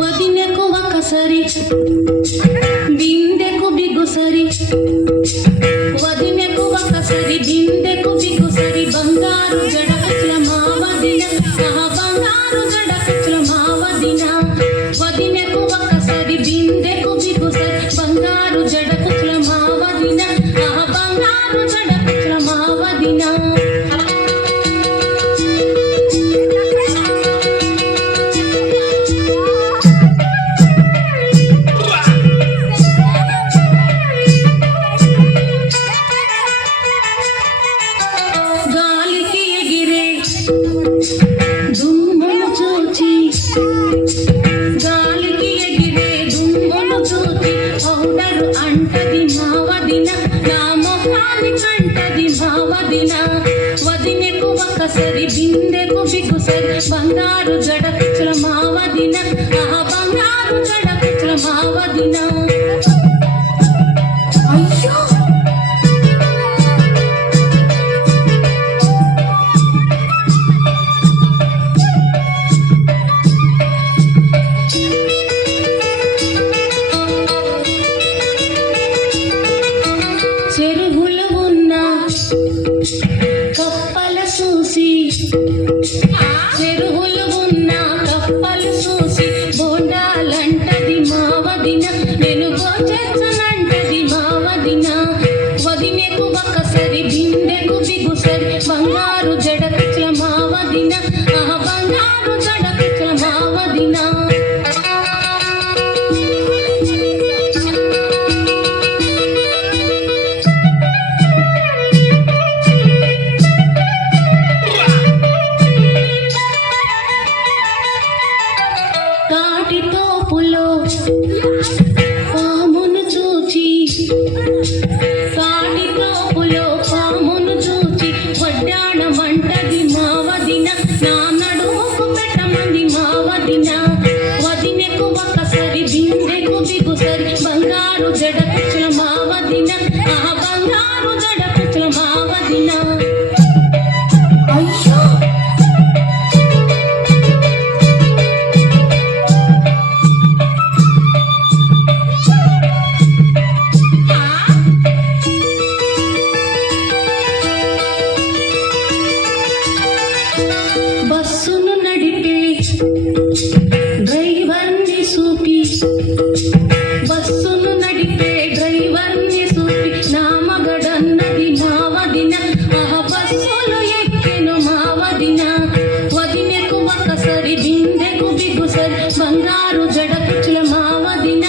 వదినకు ఒకసరి బిందెకు బిగుసరి వదినకు ఒకసరి బిందెకు బిగుసరి బంగారు జడకుల మా వదిన బంగారు జడకుల మా వదిన వదినకు ఒకసరి బిందెకు బిగుసరి బంగారు జడకుల మా వదిన బంగారు జడకుల మా వదిన దుమ్మును చూచి గాలికి ఎగిరే దుమ్మును చూచి పౌడరు అంటది మా వదిన నా మొహాన్ని కంటది మా వదిన వదినకు ఒకసరి బిందెకు బిగుసరి బంగారు జడకుల మా వదిన బంగారు జడకుల మా వదిన అయ్యో చెరువులో ఉన్న కప్పల చూసి చెరువులో ఉన్న కప్పలు చూసి బోండాలంటది మా వదిన నేను గోచెచ్చనంటది మా వదిన వదినకు ఒకసరి బిందెకు బిగుసరి బంగారు జడకుల మా వదిన బంగారు జడకుల మా వదిన తాటితోపులో పామును చూచి తాటితోపులో పామును చూచి వడ్డాణమంటది మా వదిన నా నడుముకు పెట్టమంది మా వదిన వదినకు ఒకసరి బిందెకు బిగుసరి బంగారు జడకుల మా వదిన బంగారు జడకుల మా వదిన అయ్యో బస్సును నడిపే డ్రైవర్ని చూపి బస్సును నడిపే డ్రైవర్ని చూపి నా మగడన్నది మా వదిన బస్సులు ఎక్కెను మా వదిన వదినకు ఒకసరి బిందెకు బిగుసరి బంగారు జడకుల మా వదిన